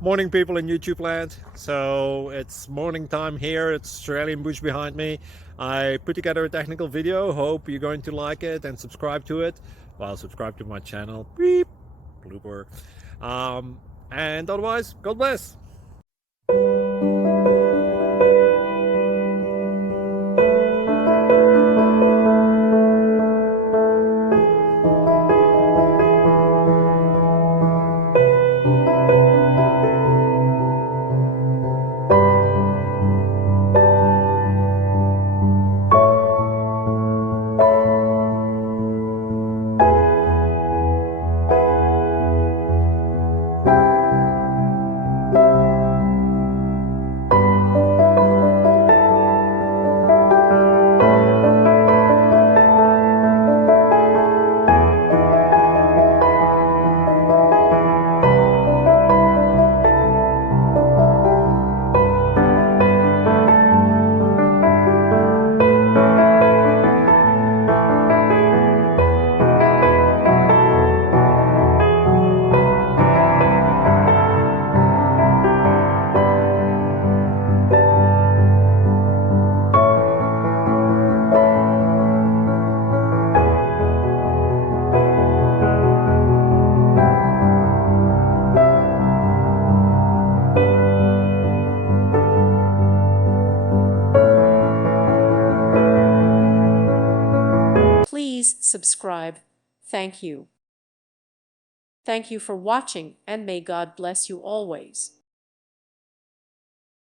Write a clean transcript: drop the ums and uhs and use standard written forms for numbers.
Morning, people in YouTube land. So it's morning time here. It's Australian bush behind me. I put together a technical video. Hope you're going to like it and subscribe to it. Well, subscribe to my channel. Beep. Blooper. And otherwise, God bless. Please subscribe. Thank you. Thank you for watching, and may God bless you always.